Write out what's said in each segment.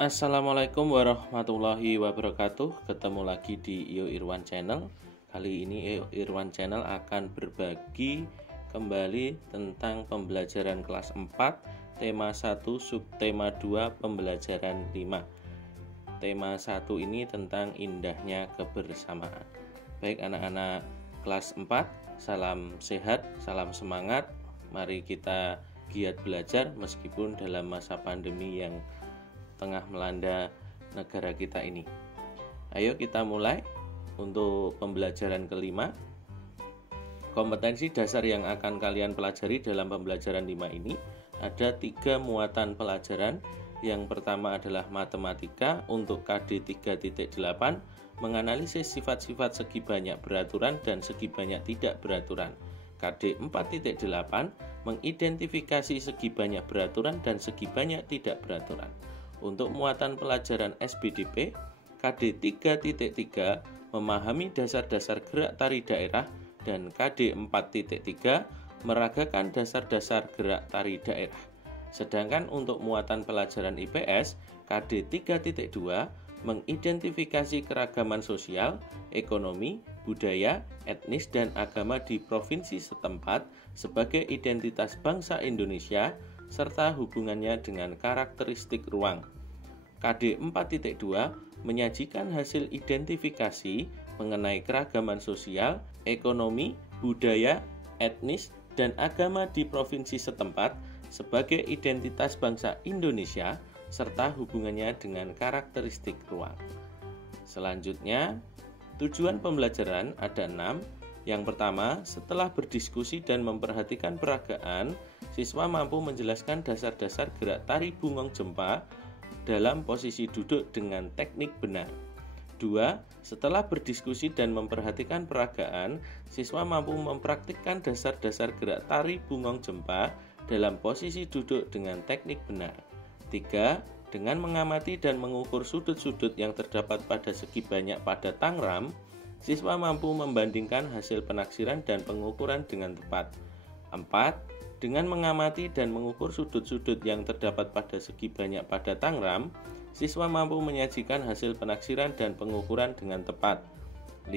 Assalamualaikum warahmatullahi wabarakatuh. Ketemu lagi di Iyo Irwan Channel. Kali ini Iyo Irwan Channel akan berbagi kembali tentang pembelajaran kelas 4, tema 1, subtema 2, pembelajaran 5. Tema 1 ini tentang indahnya kebersamaan. Baik anak-anak kelas 4, salam sehat, salam semangat. Mari kita giat belajar meskipun dalam masa pandemi yang tengah melanda negara kita ini. Ayo kita mulai untuk pembelajaran kelima. Kompetensi dasar yang akan kalian pelajari dalam pembelajaran 5 ini ada 3 muatan pelajaran. Yang pertama adalah matematika untuk KD 3.8, menganalisis sifat-sifat segi banyak beraturan dan segi banyak tidak beraturan. KD 4.8, mengidentifikasi segi banyak beraturan dan segi banyak tidak beraturan. Untuk muatan pelajaran SBDP, KD 3.3, memahami dasar-dasar gerak tari daerah, dan KD 4.3, meragakan dasar-dasar gerak tari daerah. Sedangkan untuk muatan pelajaran IPS, KD 3.2, mengidentifikasi keragaman sosial, ekonomi, budaya, etnis, dan agama di provinsi setempat sebagai identitas bangsa Indonesia, serta hubungannya dengan karakteristik ruang. KD 4.2 menyajikan hasil identifikasi mengenai keragaman sosial, ekonomi, budaya, etnis, dan agama di provinsi setempat sebagai identitas bangsa Indonesia, serta hubungannya dengan karakteristik ruang. Selanjutnya, tujuan pembelajaran ada 6. Yang pertama, setelah berdiskusi dan memperhatikan peragaan, siswa mampu menjelaskan dasar-dasar gerak tari bungong jempa dalam posisi duduk dengan teknik benar. 2. Setelah berdiskusi dan memperhatikan peragaan, siswa mampu mempraktikkan dasar-dasar gerak tari bungong jempa dalam posisi duduk dengan teknik benar. 3. Dengan mengamati dan mengukur sudut-sudut yang terdapat pada segi banyak pada tangram, siswa mampu membandingkan hasil penaksiran dan pengukuran dengan tepat. 4. Dengan mengamati dan mengukur sudut-sudut yang terdapat pada segi banyak pada tangram, siswa mampu menyajikan hasil penaksiran dan pengukuran dengan tepat. 5.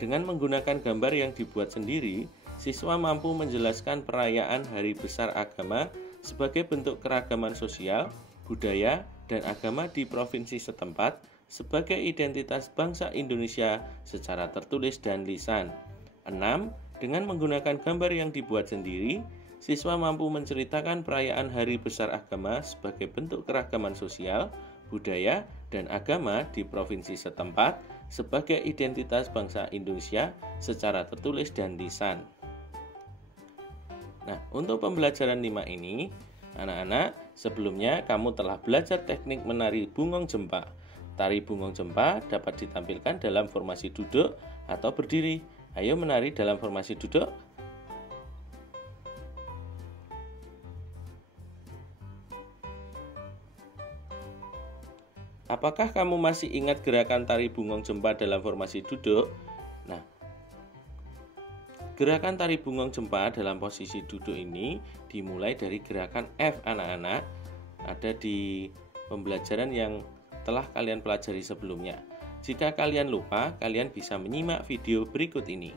Dengan menggunakan gambar yang dibuat sendiri, siswa mampu menjelaskan perayaan Hari Besar Agama sebagai bentuk keragaman sosial, budaya, dan agama di provinsi setempat sebagai identitas bangsa Indonesia secara tertulis dan lisan. 6. Dengan menggunakan gambar yang dibuat sendiri, siswa mampu menceritakan perayaan Hari Besar Agama sebagai bentuk keragaman sosial, budaya, dan agama di provinsi setempat sebagai identitas bangsa Indonesia secara tertulis dan lisan. Nah, untuk pembelajaran 5 ini, anak-anak, sebelumnya kamu telah belajar teknik menari bungong jempa. Tari bungong jempa dapat ditampilkan dalam formasi duduk atau berdiri. Ayo menari dalam formasi duduk. Apakah kamu masih ingat gerakan tari bungong jempa dalam formasi duduk? Nah, gerakan tari bungong jempa dalam posisi duduk ini dimulai dari gerakan F, anak-anak. Ada di pembelajaran yang telah kalian pelajari sebelumnya. Jika kalian lupa, kalian bisa menyimak video berikut ini.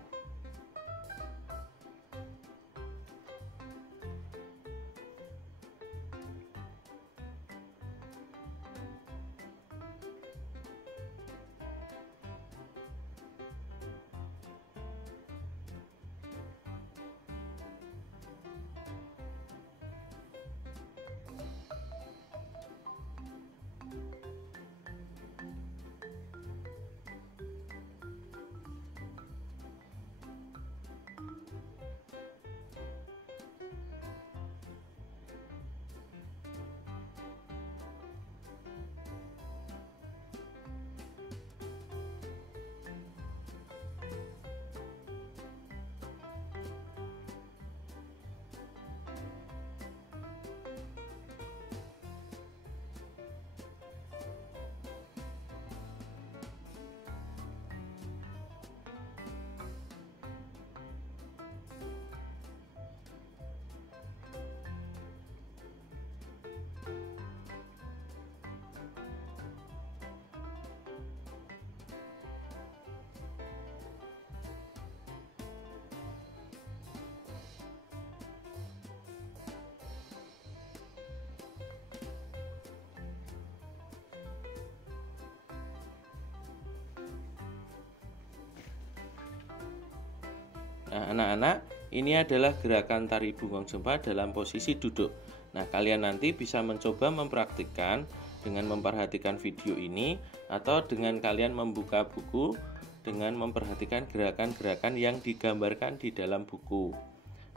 Nah, anak-anak, ini adalah gerakan tari bungong jempa dalam posisi duduk. Nah, kalian nanti bisa mencoba mempraktikkan dengan memperhatikan video ini atau dengan kalian membuka buku dengan memperhatikan gerakan-gerakan yang digambarkan di dalam buku.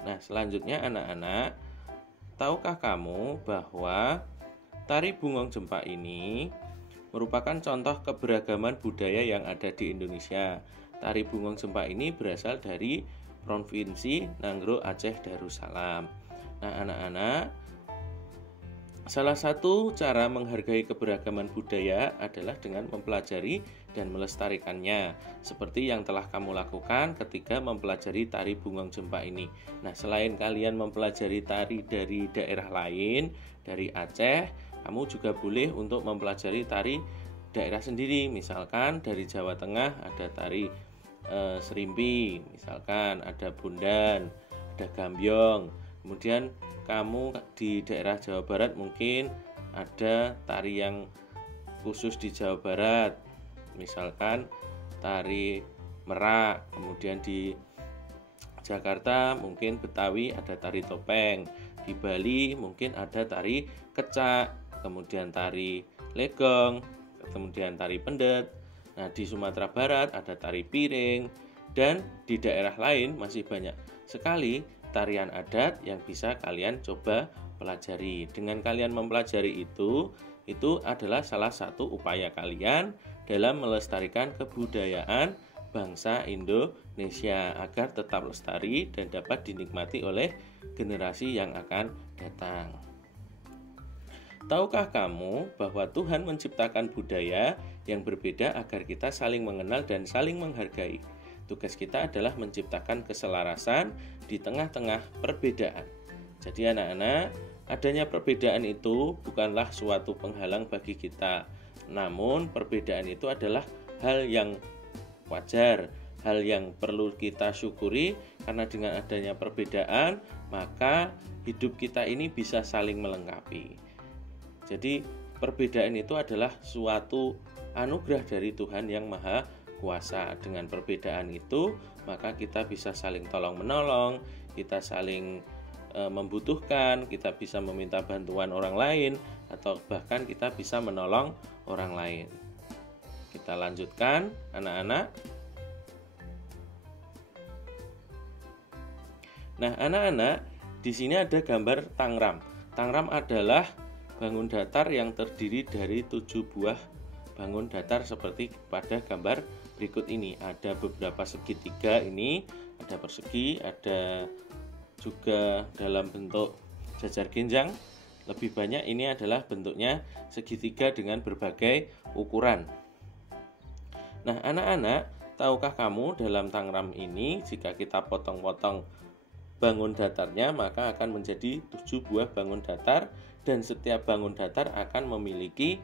Nah, selanjutnya anak-anak, tahukah kamu bahwa tari bungong jempa ini merupakan contoh keberagaman budaya yang ada di Indonesia? Tari bungong jempa ini berasal dari Provinsi Nanggroe, Aceh Darussalam. Nah, anak-anak, salah satu cara menghargai keberagaman budaya adalah dengan mempelajari dan melestarikannya, seperti yang telah kamu lakukan ketika mempelajari tari bungong jempa ini. Nah, selain kalian mempelajari tari dari daerah lain, dari Aceh, kamu juga boleh untuk mempelajari tari daerah sendiri. Misalkan dari Jawa Tengah ada tari serimpi, misalkan ada bundan, ada gambyong. Kemudian kamu di daerah Jawa Barat mungkin ada tari yang khusus di Jawa Barat, misalkan tari merak. Kemudian di Jakarta mungkin Betawi ada tari topeng, di Bali mungkin ada tari kecak, kemudian tari legong, kemudian tari pendet. Nah, di Sumatera Barat ada tari piring, dan di daerah lain masih banyak sekali tarian adat yang bisa kalian coba pelajari. Dengan kalian mempelajari itu adalah salah satu upaya kalian dalam melestarikan kebudayaan bangsa Indonesia agar tetap lestari dan dapat dinikmati oleh generasi yang akan datang. Tahukah kamu bahwa Tuhan menciptakan budaya yang berbeda agar kita saling mengenal dan saling menghargai? Tugas kita adalah menciptakan keselarasan di tengah-tengah perbedaan. Jadi anak-anak, adanya perbedaan itu bukanlah suatu penghalang bagi kita. Namun perbedaan itu adalah hal yang wajar, hal yang perlu kita syukuri, karena dengan adanya perbedaan, maka hidup kita ini bisa saling melengkapi. Jadi perbedaan itu adalah suatu anugerah dari Tuhan yang Maha Kuasa. Dengan perbedaan itu, maka kita bisa saling tolong-menolong, kita saling membutuhkan, kita bisa meminta bantuan orang lain, atau bahkan kita bisa menolong orang lain. Kita lanjutkan, anak-anak. Nah, anak-anak, di sini ada gambar tangram. Tangram adalah bangun datar yang terdiri dari 7 buah bangun datar seperti pada gambar berikut ini. Ada beberapa segitiga ini, ada persegi, ada juga dalam bentuk jajar genjang. Lebih banyak ini adalah bentuknya segitiga dengan berbagai ukuran. Nah, anak-anak, tahukah kamu dalam tangram ini jika kita potong-potong bangun datarnya, maka akan menjadi 7 buah bangun datar, dan setiap bangun datar akan memiliki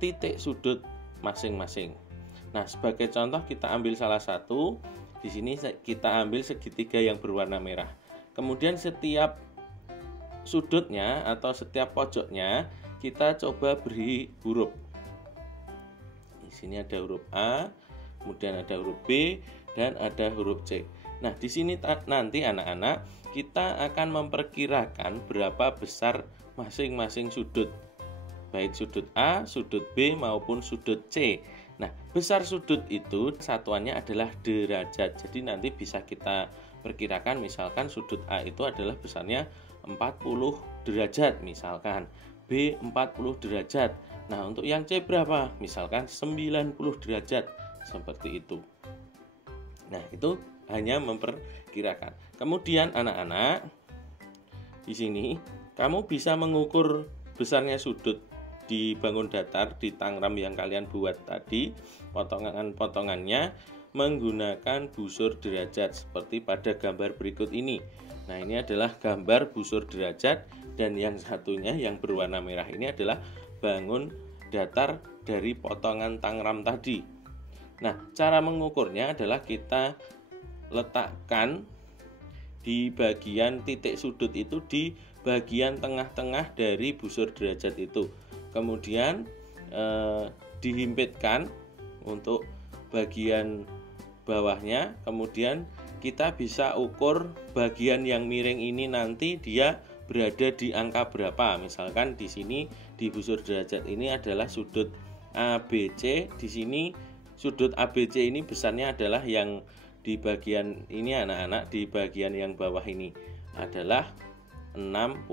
titik sudut masing-masing. Nah, sebagai contoh kita ambil salah satu. Di sini kita ambil segitiga yang berwarna merah. Kemudian setiap sudutnya atau setiap pojoknya kita coba beri huruf. Di sini ada huruf A, kemudian ada huruf B, dan ada huruf C. Nah, di sini nanti anak-anak kita akan memperkirakan berapa besar masing-masing sudut, baik sudut A, sudut B maupun sudut C. Nah, besar sudut itu satuannya adalah derajat. Jadi nanti bisa kita perkirakan, misalkan sudut A itu adalah besarnya 40 derajat misalkan, B 40 derajat. Nah, untuk yang C berapa? Misalkan 90 derajat, seperti itu. Nah, itu hanya memperkirakan. Kemudian anak-anak, di sini kamu bisa mengukur besarnya sudut di bangun datar di tangram yang kalian buat tadi, potongan-potongannya menggunakan busur derajat seperti pada gambar berikut ini. Nah, ini adalah gambar busur derajat, dan yang satunya yang berwarna merah ini adalah bangun datar dari potongan tangram tadi. Nah, cara mengukurnya adalah kita letakkan di bagian titik sudut itu di bagian tengah-tengah dari busur derajat itu. Kemudian dihimpitkan untuk bagian bawahnya, kemudian kita bisa ukur bagian yang miring ini nanti dia berada di angka berapa. Misalkan di sini di busur derajat ini adalah sudut ABC, di sini sudut ABC ini besarnya adalah yang di bagian ini anak-anak, di bagian yang bawah ini adalah 60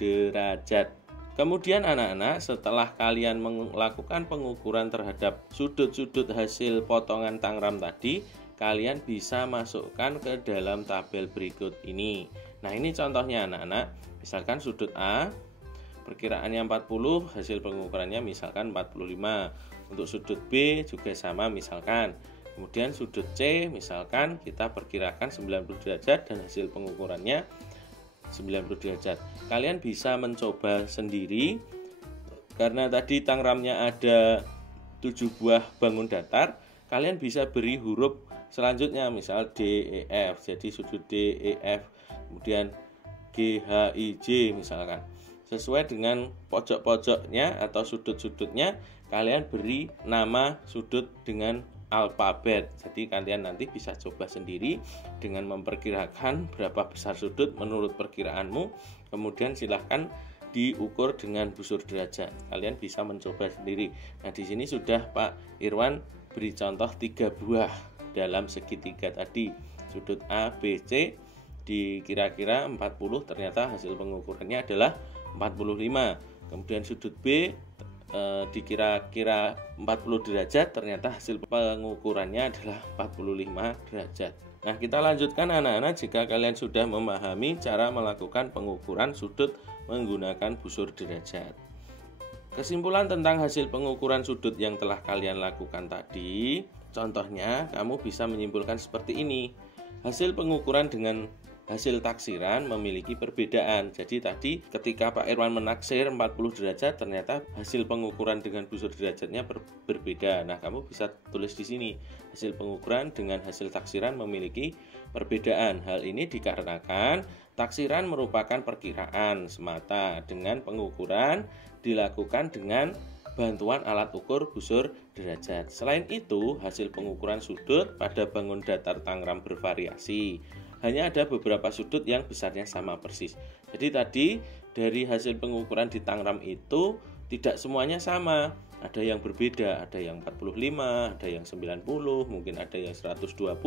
derajat. Kemudian anak-anak, setelah kalian melakukan pengukuran terhadap sudut-sudut hasil potongan tangram tadi, kalian bisa masukkan ke dalam tabel berikut ini. Nah, ini contohnya anak-anak. Misalkan sudut A perkiraannya 40, hasil pengukurannya misalkan 45. Untuk sudut B juga sama misalkan. Kemudian sudut C misalkan kita perkirakan 90 derajat dan hasil pengukurannya 90 derajat. Kalian bisa mencoba sendiri karena tadi tangramnya ada 7 buah bangun datar. Kalian bisa beri huruf selanjutnya, misal D, E, F. Jadi sudut D, E, F, kemudian G, H, I, J misalkan. Sesuai dengan pojok-pojoknya atau sudut-sudutnya, kalian beri nama sudut dengan alfabet. Jadi kalian nanti bisa coba sendiri dengan memperkirakan berapa besar sudut menurut perkiraanmu. Kemudian silahkan diukur dengan busur derajat. Kalian bisa mencoba sendiri. Nah, di sini sudah Pak Irwan beri contoh 3 buah dalam segitiga tadi. Sudut A, B, C dikira-kira 40, ternyata hasil pengukurannya adalah 45. Kemudian sudut B dikira-kira 40 derajat, ternyata hasil pengukurannya adalah 45 derajat. Nah, kita lanjutkan anak-anak. Jika kalian sudah memahami cara melakukan pengukuran sudut menggunakan busur derajat. Kesimpulan tentang hasil pengukuran sudut yang telah kalian lakukan tadi, contohnya kamu bisa menyimpulkan seperti ini. Hasil pengukuran dengan hasil taksiran memiliki perbedaan. Jadi tadi ketika Pak Irwan menaksir 40 derajat, ternyata hasil pengukuran dengan busur derajatnya berbeda. Nah, kamu bisa tulis di sini. Hasil pengukuran dengan hasil taksiran memiliki perbedaan. Hal ini dikarenakan taksiran merupakan perkiraan semata, dengan pengukuran dilakukan dengan bantuan alat ukur busur derajat. Selain itu, hasil pengukuran sudut pada bangun datar Tangram bervariasi. Hanya ada beberapa sudut yang besarnya sama persis. Jadi tadi dari hasil pengukuran di Tangram itu tidak semuanya sama. Ada yang berbeda, ada yang 45, ada yang 90, mungkin ada yang 120,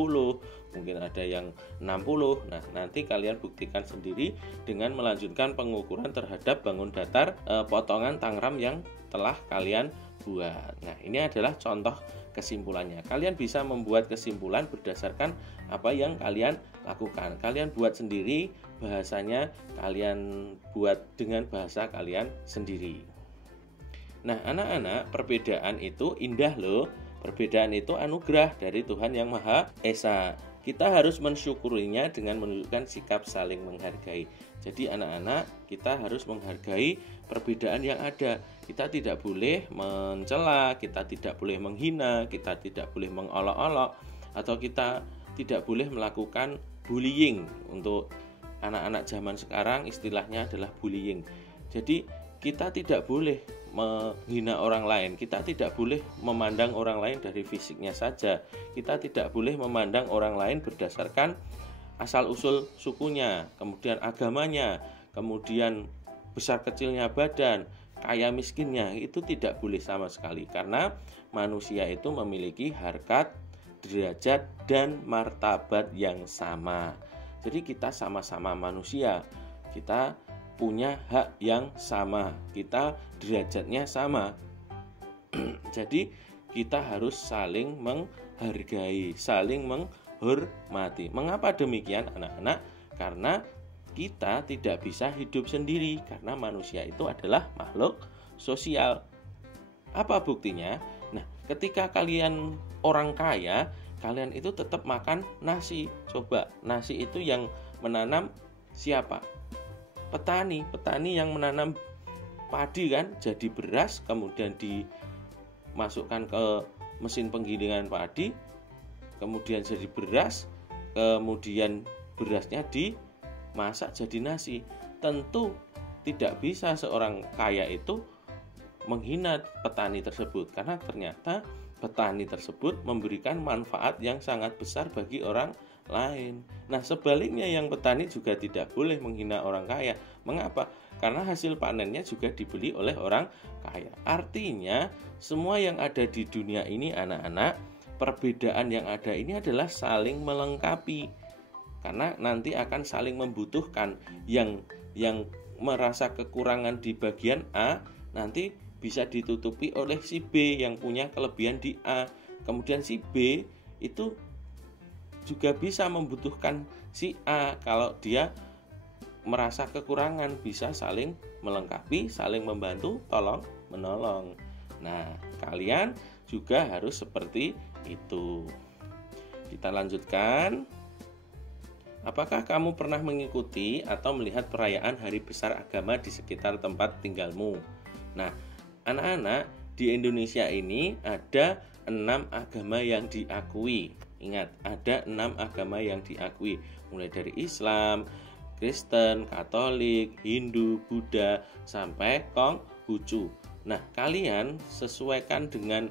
mungkin ada yang 60. Nah, nanti kalian buktikan sendiri dengan melanjutkan pengukuran terhadap bangun datar potongan Tangram yang telah kalian buat. Nah, ini adalah contoh kesimpulannya. Kalian bisa membuat kesimpulan berdasarkan apa yang kalian lakukan. Kalian buat sendiri, bahasanya kalian buat dengan bahasa kalian sendiri. Nah, anak-anak, perbedaan itu indah loh. Perbedaan itu anugerah dari Tuhan Yang Maha Esa. Kita harus mensyukurinya dengan menunjukkan sikap saling menghargai. Jadi anak-anak, kita harus menghargai perbedaan yang ada. Kita tidak boleh mencela, kita tidak boleh menghina, kita tidak boleh mengolok-olok, atau kita tidak boleh melakukan bullying. Untuk anak-anak zaman sekarang istilahnya adalah bullying. Jadi kita tidak boleh menghina orang lain, kita tidak boleh memandang orang lain dari fisiknya saja, kita tidak boleh memandang orang lain berdasarkan asal-usul sukunya, kemudian agamanya, kemudian besar kecilnya badan, kaya miskinnya, itu tidak boleh sama sekali. Karena manusia itu memiliki harkat, derajat, dan martabat yang sama. Jadi kita sama-sama manusia, kita punya hak yang sama, kita derajatnya sama. Jadi kita harus saling menghargai, saling menghormati. Mengapa demikian anak-anak? Karena kita tidak bisa hidup sendiri, karena manusia itu adalah makhluk sosial. Apa buktinya? Nah, ketika kalian orang kaya, kalian itu tetap makan nasi. Coba, nasi itu yang menanam siapa? Petani yang menanam padi kan, jadi beras, kemudian dimasukkan ke mesin penggilingan padi, kemudian jadi beras, kemudian berasnya dimasak jadi nasi. Tentu tidak bisa seorang kaya itu menghina petani tersebut, karena ternyata petani tersebut memberikan manfaat yang sangat besar bagi orang lain. Nah, sebaliknya yang petani juga tidak boleh menghina orang kaya. Mengapa? Karena hasil panennya juga dibeli oleh orang kaya. Artinya, semua yang ada di dunia ini anak-anak, perbedaan yang ada ini adalah saling melengkapi. Karena nanti akan saling membutuhkan. Yang merasa kekurangan di bagian A nanti bisa ditutupi oleh si B yang punya kelebihan di A. Kemudian si B itu juga bisa membutuhkan si A kalau dia merasa kekurangan, bisa saling melengkapi, saling membantu, tolong menolong. Nah, kalian juga harus seperti itu. Kita lanjutkan. Apakah kamu pernah mengikuti atau melihat perayaan hari besar agama di sekitar tempat tinggalmu? Nah, anak-anak, di Indonesia ini ada 6 agama yang diakui. Ingat, ada 6 agama yang diakui, mulai dari Islam, Kristen, Katolik, Hindu, Buddha, sampai Konghucu. Nah, kalian sesuaikan dengan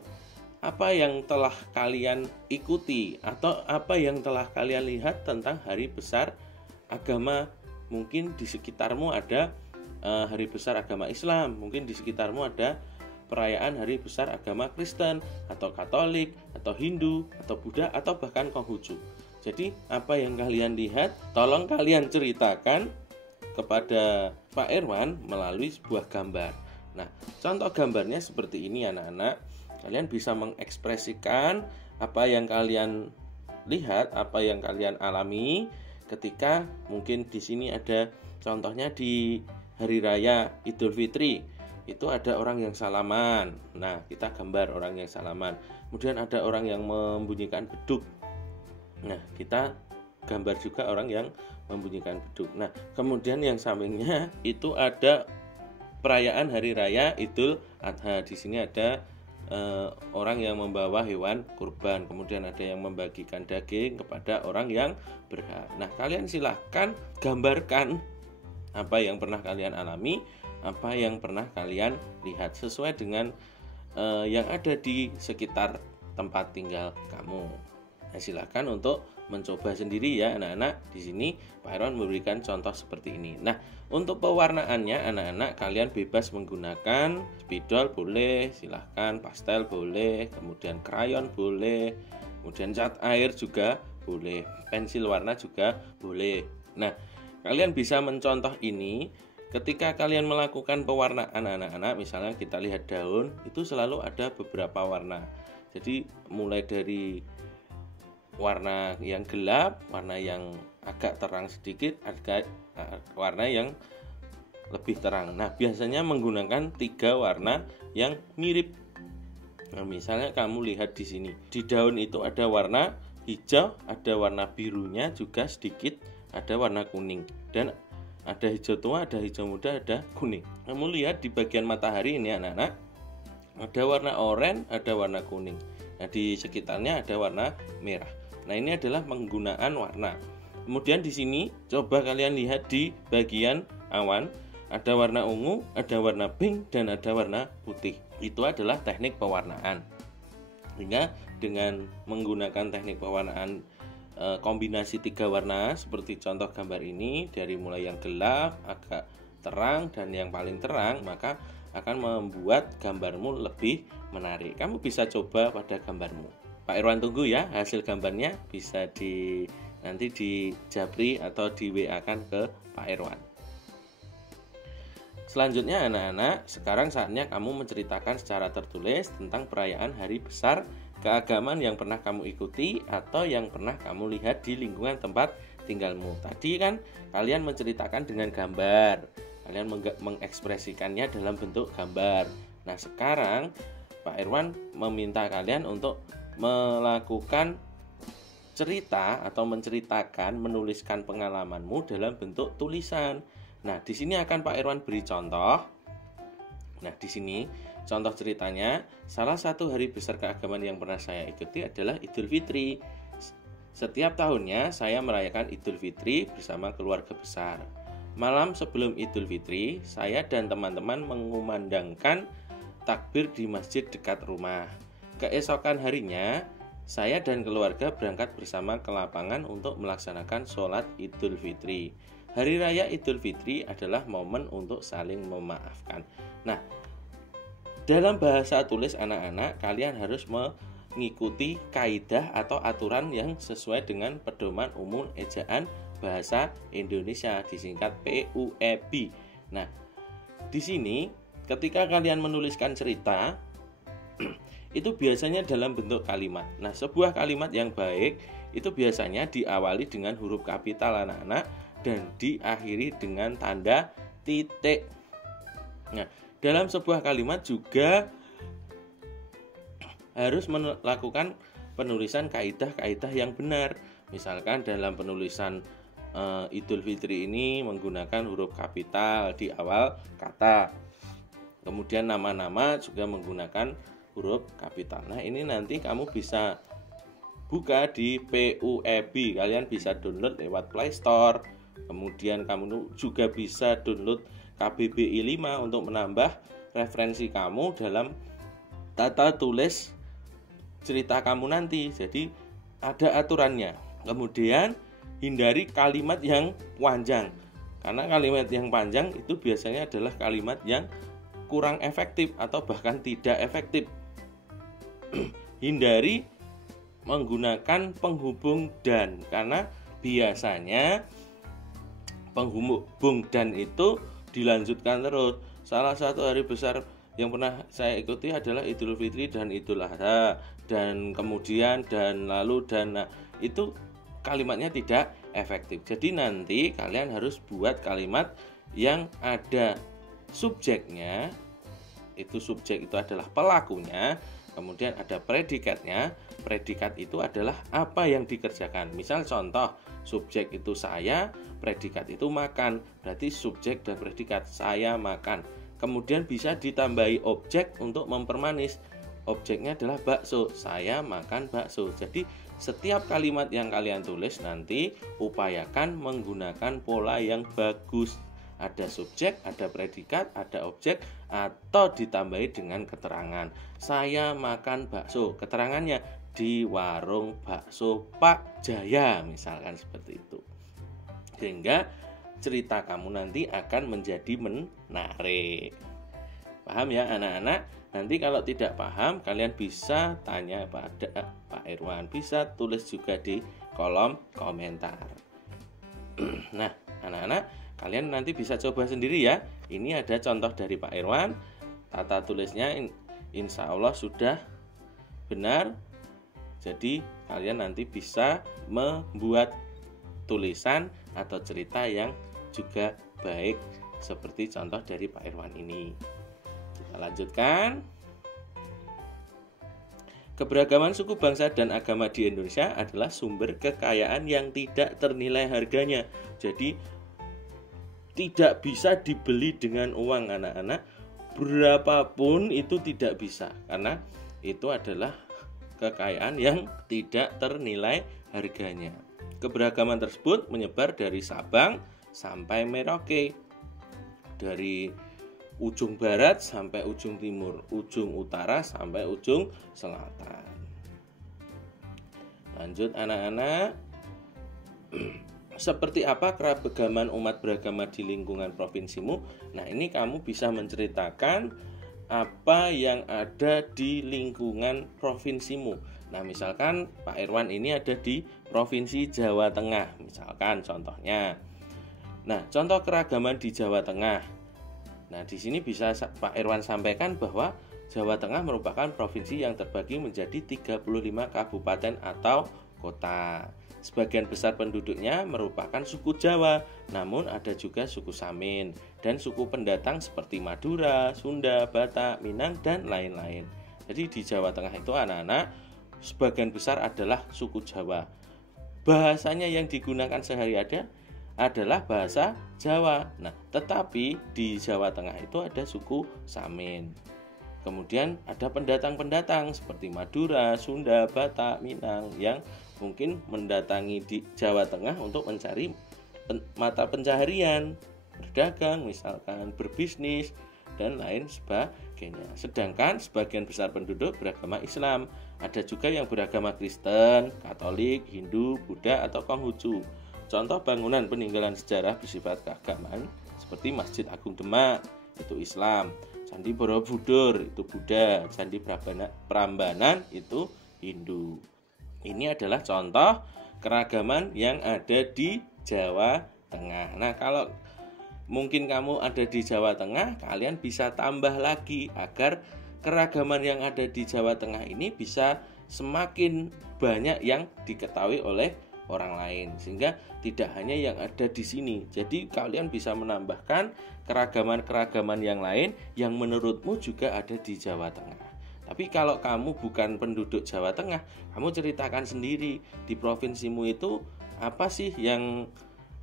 apa yang telah kalian ikuti atau apa yang telah kalian lihat tentang hari besar agama. Mungkin di sekitarmu ada hari besar agama Islam, mungkin di sekitarmu ada perayaan hari besar agama Kristen atau Katolik atau Hindu atau Buddha atau bahkan Konghucu. Jadi apa yang kalian lihat tolong kalian ceritakan kepada Pak Irwan melalui sebuah gambar. Nah, contoh gambarnya seperti ini anak-anak. Kalian bisa mengekspresikan apa yang kalian lihat, apa yang kalian alami ketika mungkin di sini ada contohnya di hari raya Idul Fitri. Itu ada orang yang salaman. Nah, kita gambar orang yang salaman. Kemudian ada orang yang membunyikan beduk. Nah, kita gambar juga orang yang membunyikan beduk. Nah, kemudian yang sampingnya itu ada perayaan hari raya Idul Adha. Di sini ada orang yang membawa hewan kurban. Kemudian ada yang membagikan daging kepada orang yang berhak. Nah, kalian silahkan gambarkan apa yang pernah kalian alami, apa yang pernah kalian lihat sesuai dengan yang ada di sekitar tempat tinggal kamu. Nah, silakan untuk mencoba sendiri ya anak-anak. Di sini Pak Irwan memberikan contoh seperti ini. Nah, untuk pewarnaannya anak-anak kalian bebas menggunakan spidol boleh, silahkan pastel boleh, kemudian krayon boleh, kemudian cat air juga boleh, pensil warna juga boleh. Nah, kalian bisa mencontoh ini ketika kalian melakukan pewarnaan anak-anak. Misalnya kita lihat daun, itu selalu ada beberapa warna. Jadi mulai dari warna yang gelap, warna yang agak terang sedikit, agak warna yang lebih terang. Nah, biasanya menggunakan 3 warna yang mirip. Nah, misalnya kamu lihat di sini, di daun itu ada warna hijau, ada warna birunya juga sedikit, ada warna kuning, dan ada hijau tua, ada hijau muda, ada kuning. Kamu lihat di bagian matahari ini anak-anak, ada warna oranye, ada warna kuning. Nah, di sekitarnya ada warna merah. Nah, ini adalah penggunaan warna. Kemudian di sini coba kalian lihat di bagian awan, ada warna ungu, ada warna pink, dan ada warna putih. Itu adalah teknik pewarnaan. Sehingga dengan menggunakan teknik pewarnaan kombinasi 3 warna seperti contoh gambar ini, dari mulai yang gelap, agak terang, dan yang paling terang, maka akan membuat gambarmu lebih menarik. Kamu bisa coba pada gambarmu. Pak Irwan tunggu ya hasil gambarnya, bisa nanti di Japri atau di WA-kan ke Pak Irwan. Selanjutnya anak-anak, sekarang saatnya kamu menceritakan secara tertulis tentang perayaan hari besar keagamaan yang pernah kamu ikuti atau yang pernah kamu lihat di lingkungan tempat tinggalmu. Tadi kan kalian menceritakan dengan gambar, kalian mengekspresikannya dalam bentuk gambar. Nah, sekarang Pak Irwan meminta kalian untuk melakukan cerita atau menceritakan, menuliskan pengalamanmu dalam bentuk tulisan. Nah, di sini akan Pak Irwan beri contoh. Nah, di sini contoh ceritanya, salah satu hari besar keagamaan yang pernah saya ikuti adalah Idul Fitri. Setiap tahunnya saya merayakan Idul Fitri bersama keluarga besar. Malam sebelum Idul Fitri, saya dan teman-teman mengumandangkan takbir di masjid dekat rumah. Keesokan harinya, Saya dan keluarga berangkat bersama ke lapangan untuk melaksanakan sholat Idul Fitri. Hari Raya Idul Fitri adalah momen untuk saling memaafkan. Nah, dalam bahasa tulis anak-anak, kalian harus mengikuti kaidah atau aturan yang sesuai dengan Pedoman Umum Ejaan Bahasa Indonesia, disingkat PUEB. Nah, di sini ketika kalian menuliskan cerita itu biasanya dalam bentuk kalimat. Nah, sebuah kalimat yang baik itu biasanya diawali dengan huruf kapital anak-anak dan diakhiri dengan tanda titik. Nah, dalam sebuah kalimat juga harus melakukan penulisan kaidah-kaidah yang benar. Misalkan dalam penulisan Idul Fitri ini menggunakan huruf kapital di awal kata. Kemudian nama-nama juga menggunakan huruf kapital. Nah, ini nanti kamu bisa buka di PUEB. Kalian bisa download lewat Play Store. Kemudian kamu juga bisa download KBBI 5 untuk menambah referensi kamu dalam tata tulis cerita kamu nanti. Jadi ada aturannya. Kemudian hindari kalimat yang panjang. Karena kalimat yang panjang itu biasanya adalah kalimat yang kurang efektif atau bahkan tidak efektif. Hindari menggunakan penghubung dan, karena biasanya penghubung dan itu dilanjutkan terus. Salah satu hari besar yang pernah saya ikuti adalah Idul Fitri dan Idul Adha, dan kemudian dan lalu dan. Nah, itu kalimatnya tidak efektif. Jadi nanti kalian harus buat kalimat yang ada subjeknya. Itu subjek itu adalah pelakunya. Kemudian ada predikatnya. Predikat itu adalah apa yang dikerjakan. Misal contoh, subjek itu saya, predikat itu makan. Berarti subjek dan predikat, saya makan. Kemudian bisa ditambahi objek untuk mempermanis. Objeknya adalah bakso, saya makan bakso. Jadi setiap kalimat yang kalian tulis nanti upayakan menggunakan pola yang bagus. Ada subjek, ada predikat, ada objek, atau ditambahi dengan keterangan. Saya makan bakso. Keterangannya di warung bakso Pak Jaya, misalkan seperti itu. Sehingga cerita kamu nanti akan menjadi menarik. Paham ya anak-anak? Nanti kalau tidak paham, kalian bisa tanya pada Pak Irwan. Bisa tulis juga di kolom komentar. Nah, anak-anak, kalian nanti bisa coba sendiri ya. Ini ada contoh dari Pak Irwan. Tata tulisnya insya Allah sudah benar. Jadi kalian nanti bisa membuat tulisan atau cerita yang juga baik seperti contoh dari Pak Irwan ini. Kita lanjutkan. Keberagaman suku bangsa dan agama di Indonesia adalah sumber kekayaan yang tidak ternilai harganya. Jadi tidak bisa dibeli dengan uang anak-anak, berapapun itu tidak bisa, karena itu adalah kekayaan yang tidak ternilai harganya. Keberagaman tersebut menyebar dari Sabang sampai Merauke, dari ujung barat sampai ujung timur, ujung utara sampai ujung selatan. Lanjut anak-anak. Seperti apa keragaman umat beragama di lingkungan provinsimu? Nah, ini kamu bisa menceritakan apa yang ada di lingkungan provinsimu. Nah, misalkan Pak Irwan ini ada di Provinsi Jawa Tengah, misalkan contohnya. Nah, contoh keragaman di Jawa Tengah. Nah, di sini bisa Pak Irwan sampaikan bahwa Jawa Tengah merupakan provinsi yang terbagi menjadi 35 kabupaten atau kota. Sebagian besar penduduknya merupakan suku Jawa, namun ada juga suku Samin dan suku pendatang seperti Madura, Sunda, Batak, Minang, dan lain-lain. Jadi di Jawa Tengah itu anak-anak sebagian besar adalah suku Jawa. Bahasanya yang digunakan sehari-hari adalah bahasa Jawa. Nah, tetapi di Jawa Tengah itu ada suku Samin. Kemudian ada pendatang-pendatang seperti Madura, Sunda, Batak, Minang yang mungkin mendatangi di Jawa Tengah untuk mencari mata pencaharian, berdagang misalkan, berbisnis. dan lain sebagainya. Sedangkan sebagian besar penduduk beragama Islam. Ada juga yang beragama Kristen, Katolik, Hindu, Buddha, atau Konghucu. Contoh bangunan peninggalan sejarah bersifat keagamaan seperti Masjid Agung Demak, itu Islam. Candi Borobudur, itu Buddha. Candi Prambanan, itu Hindu. Ini adalah contoh keragaman yang ada di Jawa Tengah. Nah, kalau mungkin kamu ada di Jawa Tengah, kalian bisa tambah lagi agar keragaman yang ada di Jawa Tengah ini bisa semakin banyak yang diketahui oleh orang lain, sehingga tidak hanya yang ada di sini. Jadi kalian bisa menambahkan keragaman-keragaman yang lain yang menurutmu juga ada di Jawa Tengah. Tapi kalau kamu bukan penduduk Jawa Tengah, kamu ceritakan sendiri di provinsimu itu apa sih yang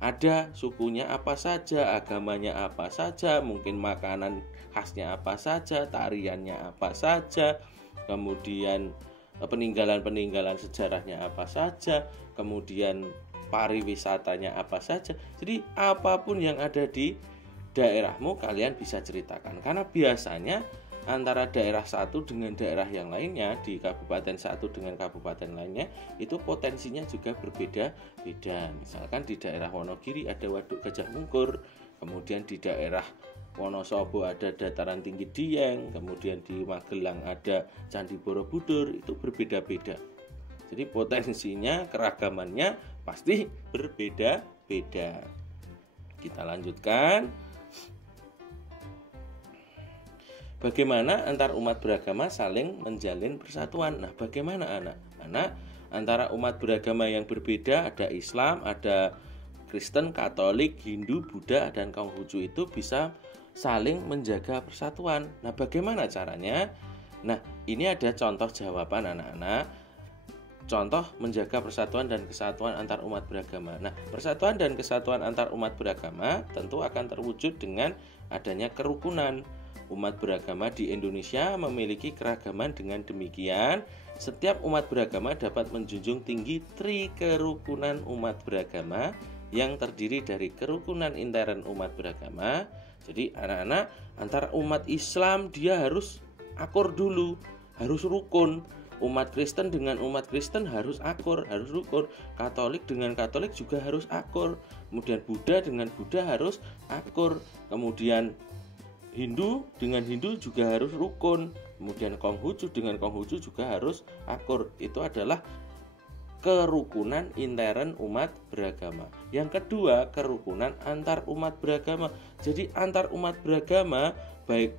ada, sukunya apa saja, agamanya apa saja, mungkin makanan khasnya apa saja, tariannya apa saja, kemudian peninggalan-peninggalan sejarahnya apa saja, kemudian pariwisatanya apa saja. Jadi apapun yang ada di daerahmu kalian bisa ceritakan, karena biasanya antara daerah satu dengan daerah yang lainnya, di kabupaten satu dengan kabupaten lainnya, itu potensinya juga berbeda-beda. Misalkan di daerah Wonogiri ada Waduk Gajah Mungkur, kemudian di daerah Wonosobo ada dataran tinggi Dieng, kemudian di Magelang ada Candi Borobudur, itu berbeda-beda. Jadi potensinya, keragamannya pasti berbeda-beda. Kita lanjutkan. Bagaimana antar umat beragama saling menjalin persatuan? Nah, bagaimana anak-anak antara umat beragama yang berbeda, ada Islam, ada Kristen, Katolik, Hindu, Buddha, dan Konghucu, itu bisa saling menjaga persatuan. Nah, bagaimana caranya? Nah, ini ada contoh jawaban anak-anak. Contoh menjaga persatuan dan kesatuan antar umat beragama. Nah, persatuan dan kesatuan antar umat beragama tentu akan terwujud dengan adanya kerukunan. Umat beragama di Indonesia memiliki keragaman. Dengan demikian, setiap umat beragama dapat menjunjung tinggi trikerukunan umat beragama yang terdiri dari kerukunan intern umat beragama. Jadi anak-anak, antara umat Islam dia harus akur dulu, harus rukun. Umat Kristen dengan umat Kristen harus akur, harus rukun. Katolik dengan Katolik juga harus akur. Kemudian Buddha dengan Buddha harus akur. Kemudian Hindu dengan Hindu juga harus rukun. Kemudian Konghucu dengan Konghucu juga harus akur. Itu adalah kerukunan intern umat beragama. Yang kedua, kerukunan antar umat beragama. Jadi antar umat beragama, baik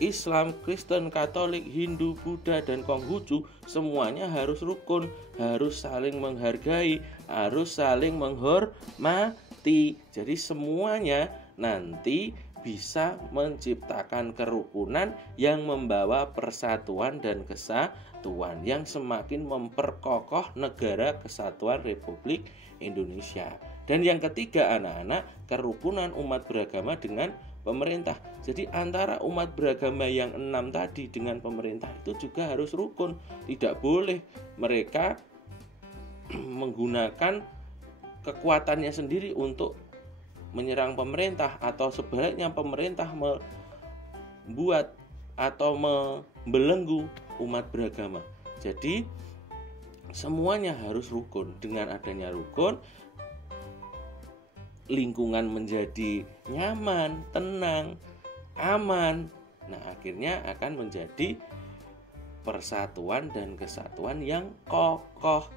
Islam, Kristen, Katolik, Hindu, Buddha, dan Konghucu, semuanya harus rukun, harus saling menghargai, harus saling menghormati. Jadi semuanya nanti bisa menciptakan kerukunan yang membawa persatuan dan kesatuan, yang semakin memperkokoh negara kesatuan Republik Indonesia. Dan yang ketiga anak-anak, kerukunan umat beragama dengan pemerintah. Jadi antara umat beragama yang 6 tadi dengan pemerintah itu juga harus rukun. Tidak boleh mereka menggunakan kekuatannya sendiri untuk menyerang pemerintah, atau sebaliknya pemerintah membuat atau membelenggu umat beragama. Jadi semuanya harus rukun. Dengan adanya rukun, lingkungan menjadi nyaman, tenang, aman. Nah, akhirnya akan menjadi persatuan dan kesatuan yang kokoh.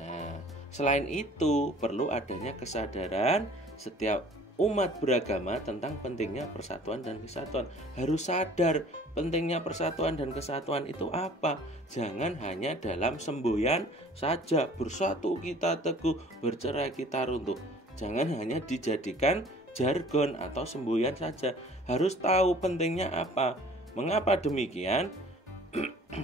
Nah, selain itu perlu adanya kesadaran setiap umat beragama tentang pentingnya persatuan dan kesatuan. Harus sadar pentingnya persatuan dan kesatuan itu apa. Jangan hanya dalam semboyan saja, bersatu kita teguh, bercerai kita runtuh. Jangan hanya dijadikan jargon atau semboyan saja. Harus tahu pentingnya apa. Mengapa demikian?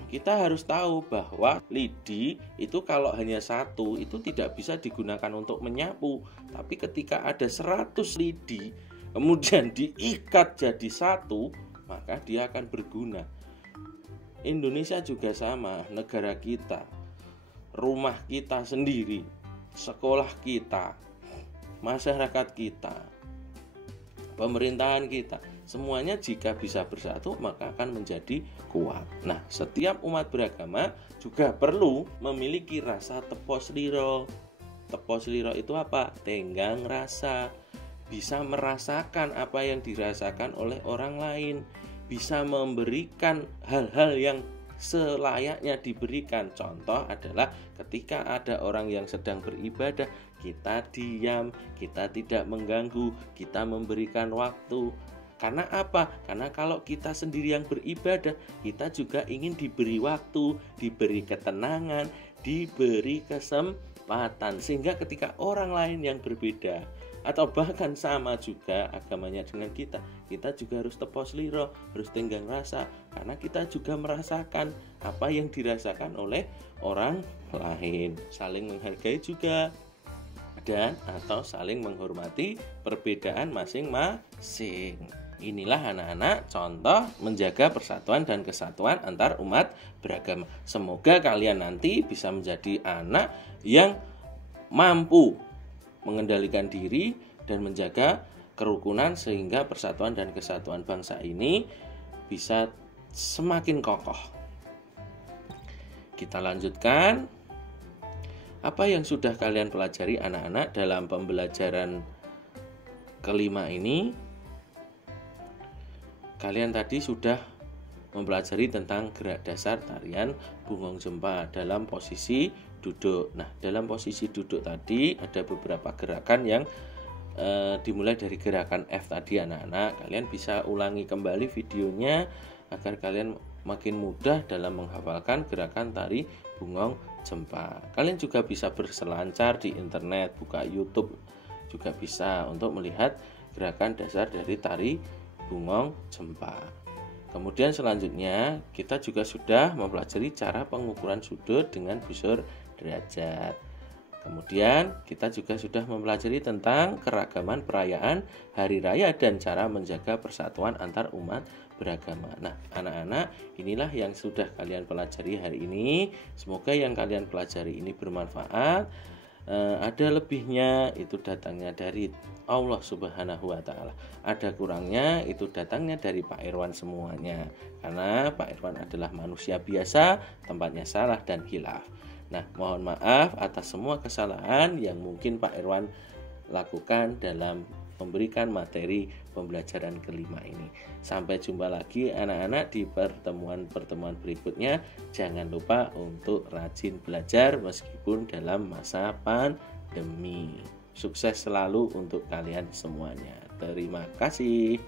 Kita harus tahu bahwa lidi itu kalau hanya satu itu tidak bisa digunakan untuk menyapu. Tapi ketika ada 100 lidi kemudian diikat jadi satu, maka dia akan berguna. Indonesia juga sama, negara kita, rumah kita sendiri, sekolah kita, masyarakat kita, pemerintahan kita, Semuanya jika bisa bersatu maka akan menjadi kuat. Nah, setiap umat beragama juga perlu memiliki rasa tepos liro. Tepos liro itu apa? Tenggang rasa. Bisa merasakan apa yang dirasakan oleh orang lain, bisa memberikan hal-hal yang selayaknya diberikan. Contoh adalah ketika ada orang yang sedang beribadah, kita diam, kita tidak mengganggu, kita memberikan waktu. Karena apa? Karena kalau kita sendiri yang beribadah, kita juga ingin diberi waktu, diberi ketenangan, diberi kesempatan. Sehingga ketika orang lain yang berbeda atau bahkan sama juga agamanya dengan kita juga harus tepos liro, harus tenggang rasa, karena kita juga merasakan apa yang dirasakan oleh orang lain. Saling menghargai juga dan atau saling menghormati perbedaan masing-masing. Inilah anak-anak contoh menjaga persatuan dan kesatuan antar umat beragama. Semoga kalian nanti bisa menjadi anak yang mampu mengendalikan diri dan menjaga kerukunan sehingga persatuan dan kesatuan bangsa ini bisa semakin kokoh. Kita lanjutkan. Apa yang sudah kalian pelajari anak-anak dalam pembelajaran kelima ini? Kalian tadi sudah mempelajari tentang gerak dasar tarian Bungong Jempa dalam posisi duduk. Nah, dalam posisi duduk tadi ada beberapa gerakan yang dimulai dari gerakan F tadi anak-anak. Kalian bisa ulangi kembali videonya agar kalian makin mudah dalam menghafalkan gerakan tari Bungong Jempa. Kalian juga bisa berselancar di internet, buka YouTube juga bisa untuk melihat gerakan dasar dari tari Bungong Jempa. Kemudian selanjutnya kita juga sudah mempelajari cara pengukuran sudut dengan busur derajat. Kemudian kita juga sudah mempelajari tentang keragaman perayaan hari raya dan cara menjaga persatuan antar umat beragama. Nah, anak-anak, inilah yang sudah kalian pelajari hari ini. Semoga yang kalian pelajari ini bermanfaat. Ada lebihnya itu datangnya dari Allah Subhanahu wa Ta'ala. Ada kurangnya itu datangnya dari Pak Irwan semuanya. Karena Pak Irwan adalah manusia biasa, tempatnya salah dan khilaf. Nah, mohon maaf atas semua kesalahan yang mungkin Pak Irwan lakukan dalam memberikan materi pembelajaran kelima ini. Sampai jumpa lagi anak-anak di pertemuan-pertemuan berikutnya. Jangan lupa untuk rajin belajar meskipun dalam masa pandemi. Sukses selalu untuk kalian semuanya. Terima kasih.